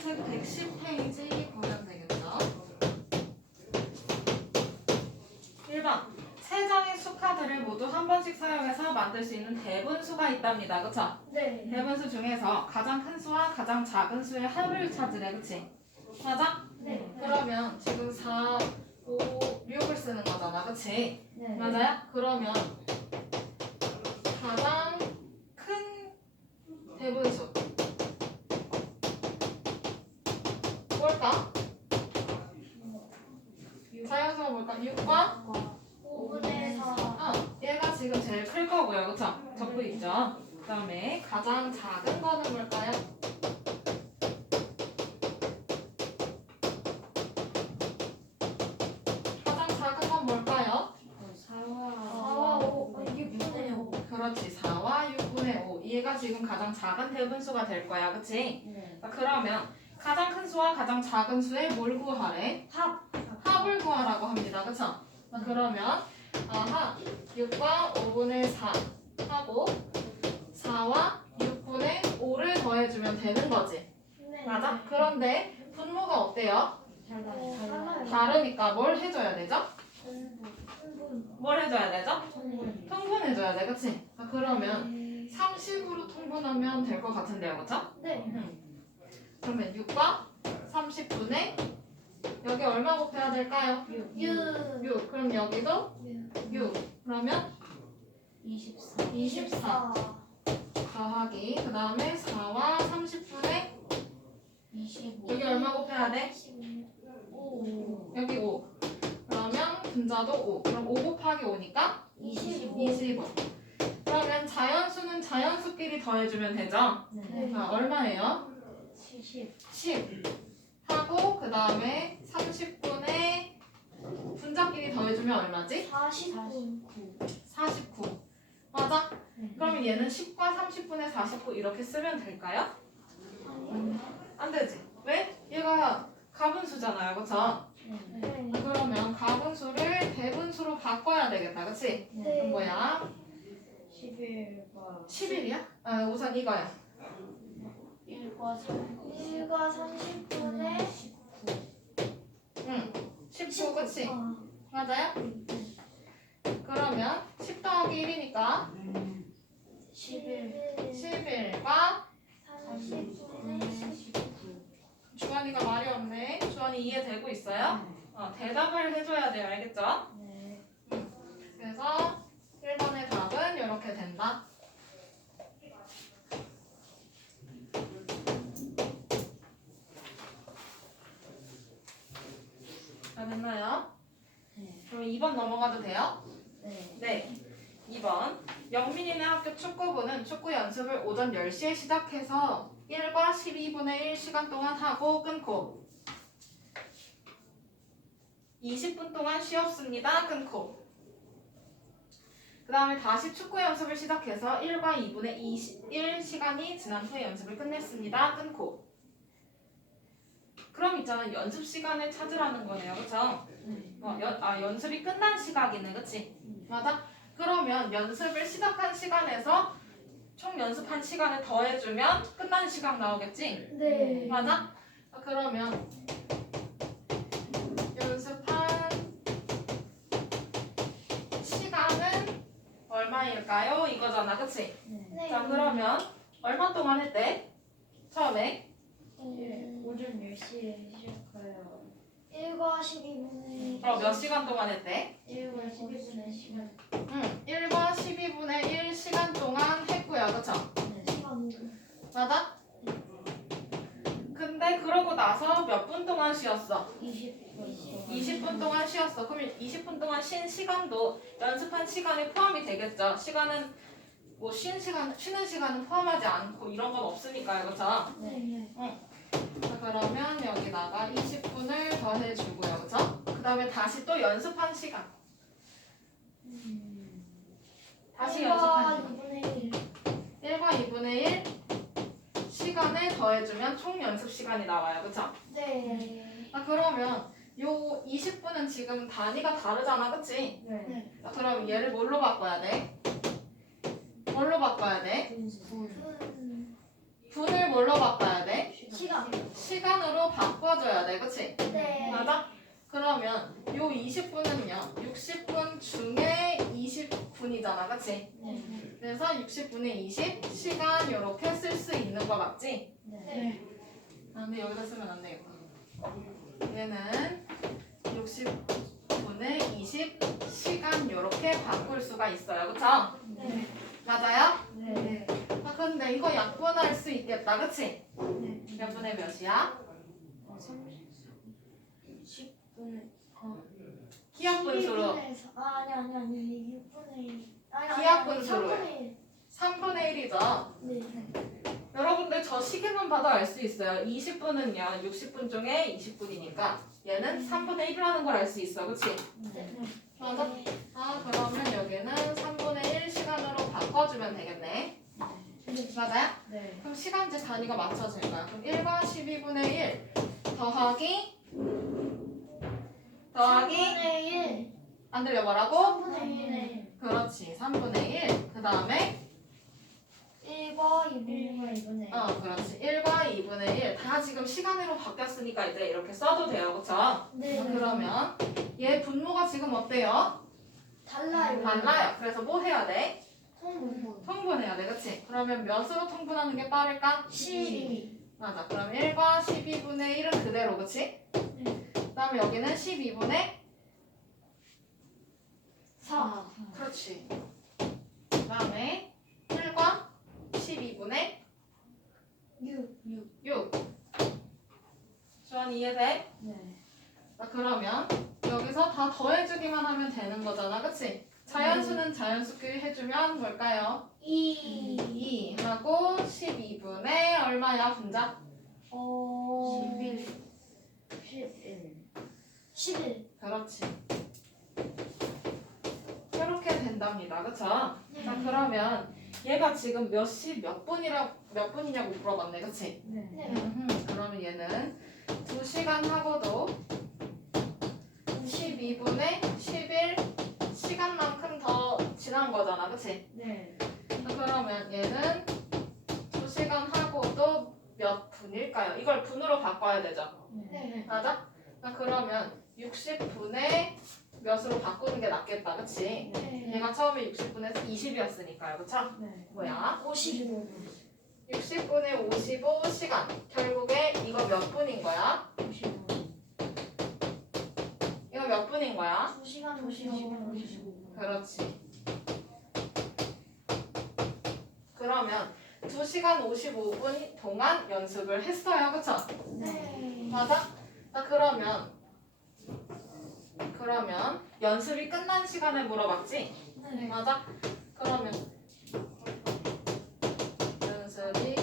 책 110페이지 보면 되겠죠? 1번 세 장의 수카드를 모두 한 번씩 사용해서 만들 수 있는 대분수가 있답니다. 그쵸? 네. 대분수 중에서 가장 큰 수와 가장 작은 수의 합을 찾으래. 그치? 맞아? 네. 그러면 지금 4, 5, 6을 쓰는 거잖아. 그치? 네. 맞아요? 그러면 5. 그렇지. 4와 6분의 5. 얘가 지금 가장 작은 대분수가 될 거야. 그치? 네. 자, 그러면 가장 큰 수와 가장 작은 수의 뭘 구하래? 합. 합을 구하라고 합니다. 그쵸? 자, 그러면 아하 6과 5분의 4 하고 4와 6분의 5를 더해주면 되는 거지. 네. 맞아? 그런데 분모가 어때요? 달라요. 다르니까 뭘 해줘야 되죠? 뭘 해줘야 되죠? 통분해줘야 돼. 그치? 자, 그러면 30으로 통분하면 될 것 같은데요. 그쵸? 네. 그러면 6과 30분의 여기 얼마 곱해야 될까요? 6. 6. 그럼 여기도 6. 그러면 24. 24 더하기 그 다음에 4와 30분의 25. 여기 얼마 곱해야 돼? 5. 여기 5. 분자도 5. 그럼 5 곱하기 5니까 25. 25. 그러면 자연수는 자연수끼리 더해주면 되죠? 네. 자, 얼마예요? 70. 10 하고 그 다음에 30분의 분자끼리 더해주면 얼마지? 49. 49 맞아? 네. 그러면 얘는 10과 30분의 49 이렇게 쓰면 될까요? 안 되지 왜? 얘가 가분수잖아요 그쵸? 네. 그러면 가분수를 대분수로 바꿔야 되겠다 그치? 그럼 네. 뭐야? 11과 11이야? 아 우선 이거야 1과 3. 1과 30분의 응19 그치? 아, 맞아요? 그러면 10 더하기 1이니까 11. 11과 30분의 19. 주환이가 말이 없네. 주환 이 이해되고 있어요? 어, 대답을 해줘야 돼요. 알겠죠? 네. 그래서 1번의 답은 이렇게 된다. 다 됐나요? 네. 그럼 2번 넘어가도 돼요? 네. 네. 2번. 영민이네 학교 축구부는 축구 연습을 오전 10시에 시작해서 1과 12분의 1시간 동안 하고 끊고 20분 동안 쉬었습니다. 끊고 그 다음에 다시 축구 연습을 시작해서 1과 2분의 21 시간이 지난 후에 연습을 끝냈습니다. 끊고 그럼 있잖아 연습 시간을 찾으라는 거네요. 그쵸? 어, 연, 아, 연습이 끝난 시각이네. 그치? 맞아? 그러면 연습을 시작한 시간에서 총 연습한 시간을 더해주면 끝난 시간 나오겠지? 네. 맞아? 아, 그러면 얼마일까요? 이거잖아, 그치? 네. 자, 그러면 얼마 동안 했대? 처음에? 음, 오전 10시에 시작해요. 1과 12분의 어, 몇 시간 동안 했대? 1과 12분의 시간. 응, 1과 12분의 1시간 동안 했고요, 그쵸? 시간. 맞아? 근데 그러고 나서 몇 분 동안 쉬었어? 20분. 20분 동안 쉬었어. 그럼 20분 동안 쉰 시간도 연습한 시간에 포함이 되겠죠. 시간은 뭐 쉬는 시간 쉬는 시간은 포함하지 않고 이런 건 없으니까요, 그렇죠? 네. 자, 그러면 여기다가 20분을 더해주고요, 그렇죠? 그 다음에 다시 또 연습한 시간. 다시 연습한 시간. 2분의 1. 1과 2분의 1 시간을 더해주면 총 연습 시간이 나와요, 그렇죠? 네. 아 그러면 요 20분은 지금 단위가 다르잖아, 그치? 네. 자, 그럼 얘를 뭘로 바꿔야 돼? 뭘로 바꿔야 돼? 분. 분을 뭘로 바꿔야 돼? 시간. 시간 바꿔줘야 돼, 그치? 네. 맞아? 그러면 요 20분은요, 60분 중에 20분이잖아, 그치? 네. 그래서 60분의 20 시간 요렇게 쓸 수 있는 거 맞지? 네. 아, 근데 여기다 쓰면 안 되겠다. 얘는 60분의 20 시간 요렇게 바꿀 수가 있어요, 그쵸? 네. 맞아요? 네. 아, 근데 이거 약분할 수 있겠다, 그치? 네. 몇 분의 몇이야? 10분의 기억 분수로 아, 아니 아니 아니 6분의 아니 기억 분수로 3분의 3분의 1이죠. 네. 여러분들 저 시계만 봐도 알 수 있어요. 20분은요, 60분 중에 20분이니까 얘는 3분의 1이라는 걸 알 수 있어, 그치? 네. 맞아? 아, 그러면 여기는 3분의 1 시간으로 바꿔주면 되겠네. 맞아요? 네. 그럼 시간제 단위가 맞춰질 거야. 그럼 1과 12분의 1 더하기 더하기 3분의 1. 안 들려 뭐라고? 3분의 1. 그렇지 3분의 1. 그 다음에 1과 2분의 1. 어 그렇지 1과 2분의 1. 다 지금 시간으로 바뀌었으니까 이제 이렇게 써도 돼요. 그쵸? 네. 그러면 얘 분모가 지금 어때요? 달라요. 달라요. 그래서 뭐 해야 돼? 통분. 통분해야 돼. 그치? 그러면 몇으로 통분하는 게 빠를까? 12. 맞아. 그럼 1과 12분의 1은 그대로, 그치? 그 다음에 여기는 12분의 4. 그렇지. 그 다음에 1과 12분의 6. 6. 주원 이해돼? 네. 자, 그러면 여기서 다 더해주기만 하면 되는 거잖아, 그치? 자연수는 자연수끼리 해주면 뭘까요? 2. 2 하고 12분의 얼마야, 분자? 어. 11. 11. 11. 그렇지. 된답니다. 그쵸? 네. 자, 그러면 얘가 지금 몇 시 몇 분이라 몇 분이냐고 물어봤네. 그치? 네. 네. 음흠, 그러면 얘는 2시간 하고도 12분의 11 시간만큼 더 지난 거잖아. 그치? 네. 자, 그러면 얘는 2시간 하고도 몇 분일까요? 이걸 분으로 바꿔야 되죠. 네. 맞아? 자, 그러면 60분의 몇으로 바꾸는 게 낫겠다. 그치? 네. 얘가 처음에 60분에서 20이었으니까요. 그쵸? 네. 뭐야? 55분. 60분의 55시간. 결국에 이거 몇 분인 거야? 55. 이거 몇 분인 거야? 2시간 55. 55분. 그렇지. 그러면 2시간 55분 동안 연습을 했어요. 그쵸? 네. 맞아? 자, 그러면 그러면 연습이 끝난 시간을 물어봤지? 네. 맞아? 그러면 연습이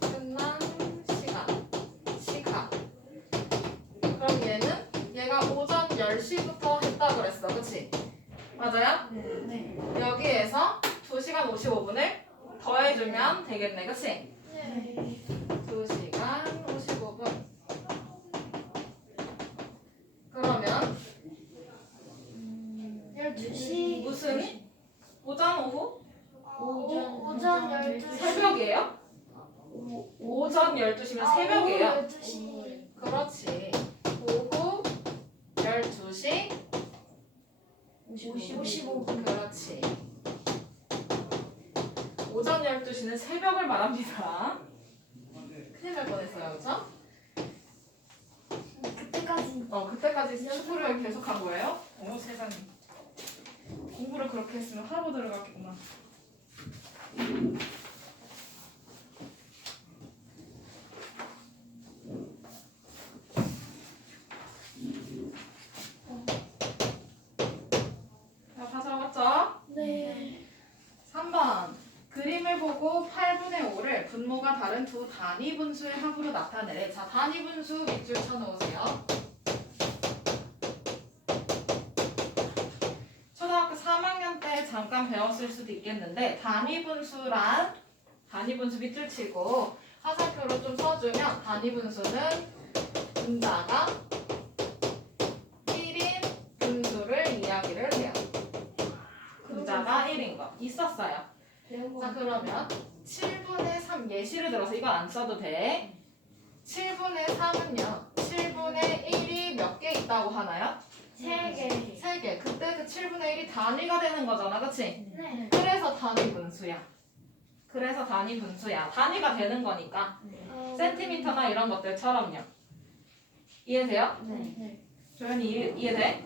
끝난 시간 시간 그럼 얘는 얘가 오전 10시부터 했다 그랬어 그치? 맞아요? 네. 여기에서 2시간 55분을 더해주면 되겠네 그치? 네. 새벽이에요? 오전 12시면 새벽이에요 오후 12시. 그렇지. 오후 12시 55분. 그렇지. 오전 12시는 새벽을 말합니다. 큰일 날 뻔했어요. 그쵸? 그때까지. 어, 그때까지 축구를 계속 한 거예요? 어머 세상에. 공부를 그렇게 했으면 하루 들어갔겠구나. 자, 다 적었죠? 네. 3번. 보고 8분의 5를 분모가 다른 두 단위 분수의 합으로 나타내래. 자, 단위 분수 밑줄 쳐놓으세요. 초등학교 3학년 때 잠깐 배웠을 수도 있겠는데 단위 분수란 단위 분수 밑줄 치고 화살표로 좀 써주면 단위 분수는 분자가 1인 분수를 이야기를 해요. 분자가 1인 거 있었어요. 자 그러면 7분의 3 예시를 들어서 이건 안 써도 돼. 7분의 3은요. 7분의 1이 몇 개 있다고 하나요? 세 개. 3개. 그때 그 7분의 1이 단위가 되는 거잖아. 그치? 네. 그래서 단위 분수야. 그래서 단위 분수야. 단위가 되는 거니까. 어, 센티미터나 이런 것들처럼요. 이해돼요? 네. 조연이 이해, 이해돼?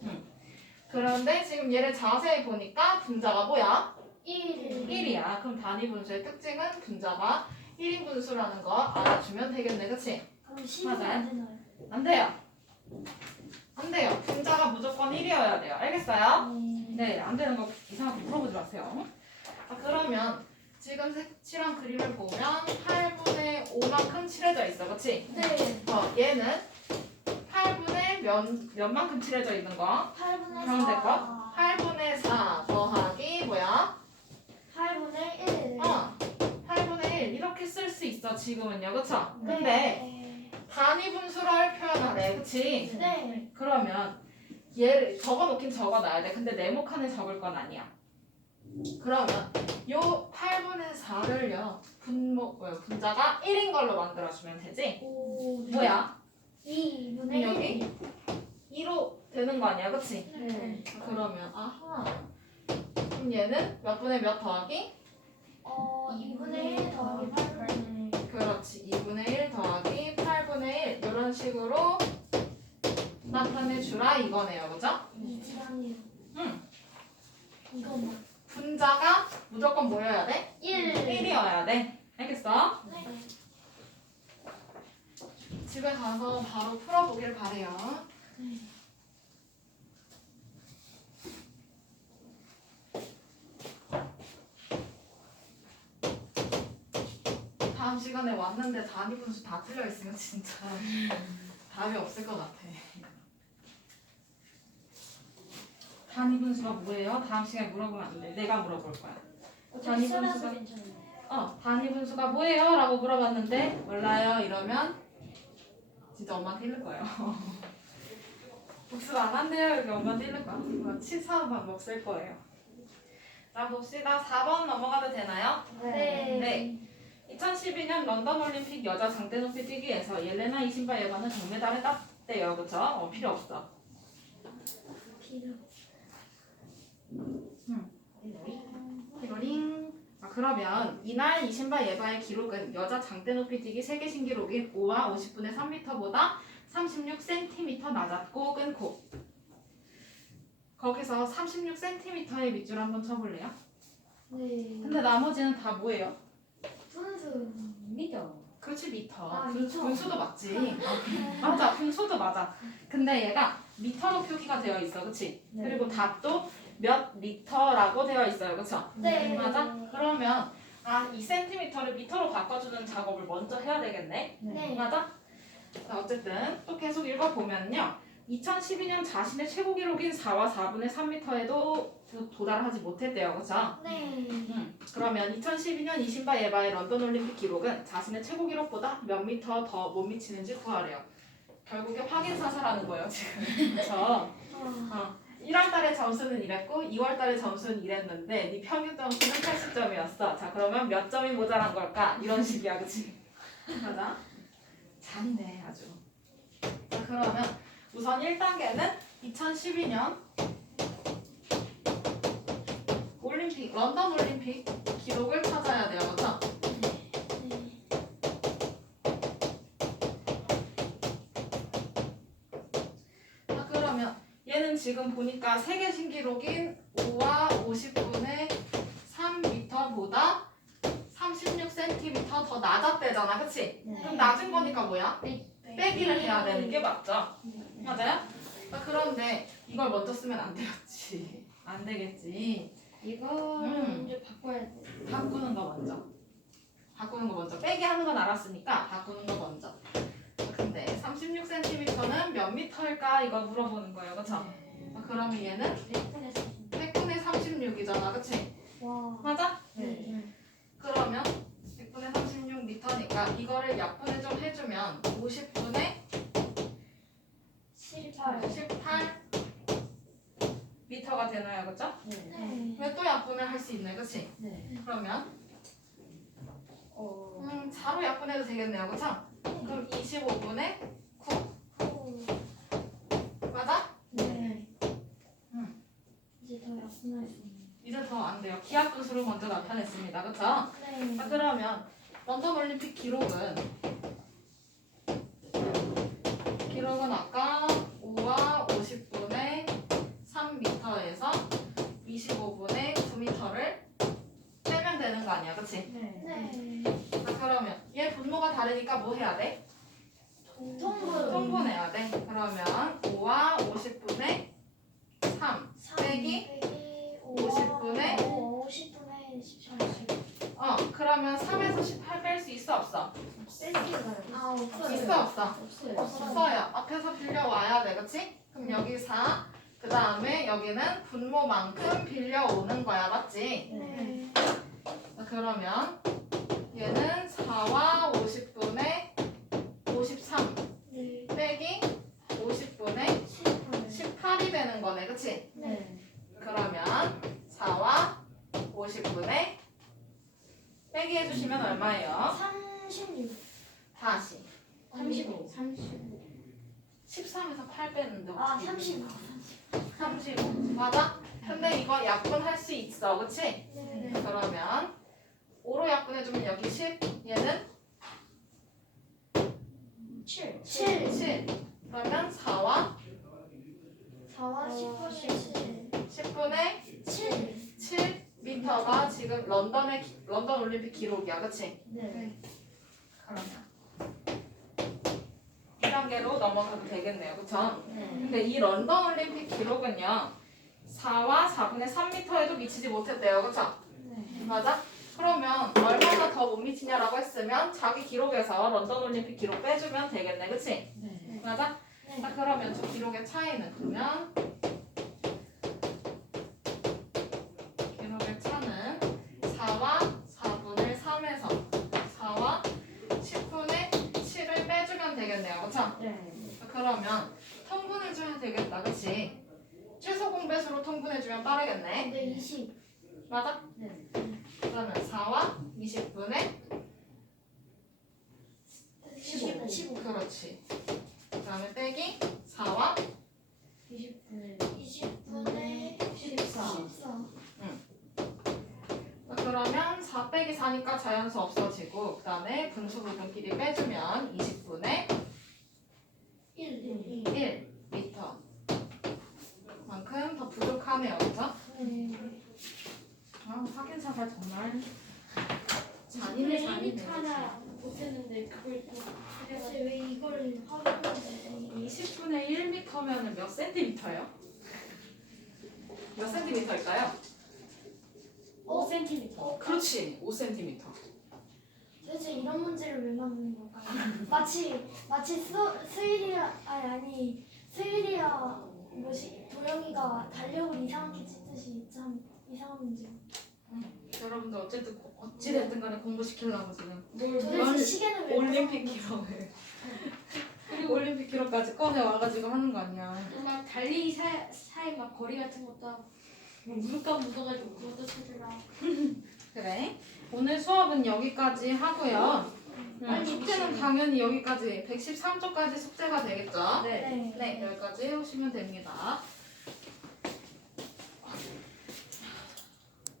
네. 그런데 지금 얘를 자세히 보니까 분자가 뭐야? 1. 1이야. 그럼 단위 분수의 특징은 분자가 1인 분수라는 거 알아주면 되겠네. 그치? 그럼 10은 맞아요. 안 되나요? 안 돼요. 안 돼요. 분자가 무조건 1이어야 돼요. 알겠어요? 네, 안 되는 거 이상하게 물어보지 마세요. 자, 그러면 지금 색칠한 그림을 보면 8분의 5만큼 칠해져 있어. 그치? 네. 어, 얘는 8분의 몇, 몇만큼 칠해져 있는 거? 8분의 4. 그럼 될 거? 8분의 4 더하기 뭐야? 8분의 1. 어, 8분의 1 이렇게 쓸 수 있어 지금은요, 그쵸? 네. 근데 단위 분수를 표현하래, 그치? 네. 그러면 얘를 적어놓긴 적어놔야 돼. 근데 네모칸에 적을 건 아니야. 그러면 요 8분의 4를요 분모 뭐야 분자가 1인 걸로 만들어주면 되지? 오. 뭐야? 2분의 그럼 1. 여기 2로 되는 거 아니야, 그치? 네. 그러면 아하. 그럼 얘는 몇 분의 몇 더하기? 어, 2분의 1 더하기 8분의 1. 그렇지. 2분의 1 더하기 8분의 1 이런 식으로 나타내 주라 이거네요, 그죠? 이지랑이요. 응. 이거만. 분자가 무조건 모여야 돼? 1. 1이어야 돼. 알겠어? 네. 집에 가서 바로 풀어보길 바래요. 네. 다음 시간에 왔는데 단위 분수 다 틀려 있으면 진짜 답이 없을 것 같아. 단위 분수가 뭐예요? 다음 시간에 물어보면 안 돼. 내가 물어볼 거야. 단위 분수가. 어 단위 분수가 뭐예요? 라고 물어봤는데 몰라요 이러면 진짜 엄마한테 일를 거예요. 복습 안 한대요. 여기 엄마한테 일를 거야. 이거 치사한 방법 쓸 거예요. 자 봅시다. 4번 넘어가도 되나요? 네. 네. 2012년 런던 올림픽 여자 장대 높이 뛰기에서 옐레나 이신바 예반은 동메달을 땄대요. 그쵸? 어, 필요 없어. 필요. 피로링. 아, 그러면 이날 이신바 예바의 기록은 여자 장대 높이 뛰기 세계 신기록인 5와 50분의 3m보다 36cm 낮았고 끊고. 거기서 36cm의 밑줄 한번 쳐볼래요? 네. 근데 나머지는 다 뭐예요? 분수. 미터. 그렇지 미터. 아, 분, 미터. 분수도 맞지. 어, 맞아 분수도 맞아. 근데 얘가 미터로 표기가 되어 있어, 그렇지? 네. 그리고 답도 몇 리터라고 되어 있어요, 그렇죠? 네. 맞아? 그러면 아, 이 센티미터를 미터로 바꿔주는 작업을 먼저 해야 되겠네. 네. 맞아? 자, 어쨌든 또 계속 읽어보면요. 2012년 자신의 최고 기록인 4와 4분의 3m에도 도달하지 못했대요, 그렇죠? 네. 음, 그러면 2012년 이신바 예바의 런던 올림픽 기록은 자신의 최고 기록보다 몇 미터 더 못 미치는지 구하래요. 결국에 확인 사살하는 거예요, 지금. 그렇죠? 어. 어. 1월 달에 점수는 이랬고 2월 달에 점수는 이랬는데 네 평균 점수는 80점이었어. 자, 그러면 몇 점이 모자란 걸까? 이런 식이야, 그치? 맞아? 잔인해, 아주. 자, 그러면 우선 1단계는 2012년 올림픽, 런던 올림픽 기록을 찾아야 돼요, 그죠? 네. 자, 그러면 얘는 지금 보니까 세계 신기록인 5와 50분의 3m보다 36cm 더 낮았대잖아, 그치? 그럼 낮은 거니까 뭐야? 빼기를 해야 되는 게 맞죠? 맞아요? 자, 그런데 이걸 먼저 쓰면 안 되겠지. 안 되겠지. 이거 음. 이제 바꿔야 돼. 바꾸는 거 먼저. 바꾸는 거 먼저. 빼기 하는 건 알았으니까 바꾸는 거 먼저. 근데 36cm는 몇 미터일까? 이거 물어보는 거예요, 그쵸? 자, 그러면 얘는 100분의 36이잖아, 그치? 와. 맞아? 네. 그러면 100분의 36m니까 이거를 약분을 좀 해주면 50분의 18. 18 미터가 되나요, 그쵸? 네. 왜또 약분을 할 수 있네, 그치? 네. 그러면 어. 음, 4로 약분해도 되겠네요, 그쵸? 그럼 25분의 9 오. 맞아? 네. 응. 이제 더 약분하겠습니다. 이제 더 안 돼요. 기하 분수로 먼저 나타냈습니다. 그쵸? 네. 자, 그러면 런던 올림픽 기록은 기록은 아까 5와 50분의 3m에서 25분의 9m를 빼면 되는 거 아니야, 그치? 네. 자, 그러면 얘 분모가 다르니까 뭐 해야 돼? 통분. 통분해야 돼. 그러면 5와 50분의 3 빼기 50분의 50분의 18. 어, 그러면 3에서 18 뺄 수 있어, 없어? 아, 없어요. 있어, 없어? 없어요. 없어요. 앞에서 빌려와야 돼, 그치? 그럼 여기 4, 그 다음에 여기는 분모만큼 빌려오는 거야, 맞지? 네. 자, 그러면 얘는 4와 50분의 53 네. 빼기 50분의 10분. 18이 되는 거네, 그치? 네. 그러면 4와 50분의 빼기 해주시면 얼마예요? 36. 다시 35. 13에서 8 빼는데 아, 어떻게 35. 35 맞아? 근데 이거 약분할 수 있어 그치? 네. 그러면 5로 약분해주면 여기 10 얘는 7. 7. 7 그러면 4와 4와 10분의 10분의 7. 7 미터가 지금 런던의 기- 런던 올림픽 기록이야 그치? 네. 그러면 2단계로 넘어가도 되겠네요 그쵸? 네. 근데 이 런던 올림픽 기록은요 4와 4분의 3m에도 미치지 못했대요 그쵸? 네. 맞아? 그러면 얼마나 더 못 미치냐라고 했으면 자기 기록에서 런던 올림픽 기록 빼주면 되겠네 그치? 네. 맞아? 네. 자 그러면 저 기록의 차이는 그러면 기록의 차는 4와 4분의 3에서 4와 10분의 7을 빼주면 되겠네요 그쵸? 네. 자, 그러면 통분해줘야 되겠다 그치? 최소 공배수로 통분해주면 빠르겠네 네, 20. 맞아? 네. 그러면 4와 20분의 15. 15. 그렇지 그 다음에 빼기 4와 20분의 20분의 14. 14. 그러면 4 빼기 4니까 자연수 없어지고 그 다음에 분수 부분끼리 빼주면 20분의 1. 1 미터 만큼 더 부족하네요 그죠? 네. 아 확인사가 정말 잔인해 잔인해 하나 못했는데 그걸 또 근데 왜 이걸 확인하지? 20분의 1미터면 몇 센티미터예요? 몇 센티미터일까요? 5cm. 그렇지 5cm 도대체 이런 문제를 왜 만드는 걸까요? 마치 마치 수, 수일이야 아니 아니 수일이야 뭐지 도영이가 달력을 이상하게 찍듯이 참 이상한 문제. 여러분들 어쨌든 고- 어찌됐든 간에 공부시키려고 지금 도대체 시계는 왜 올림픽 기록을 그리고 올림픽 기록까지 꺼내 와가지고 하는 거 아니야 막 달리기 사, 사이 막 거리 같은 것도 하고 막 물감 묻어가지고 그것도 찾으라. 그래 오늘 수업은 여기까지 하고요 음, 숙제는. 당연히 여기까지 113쪽까지 숙제가 되겠죠? 네. 네 여기까지 해오시면 됩니다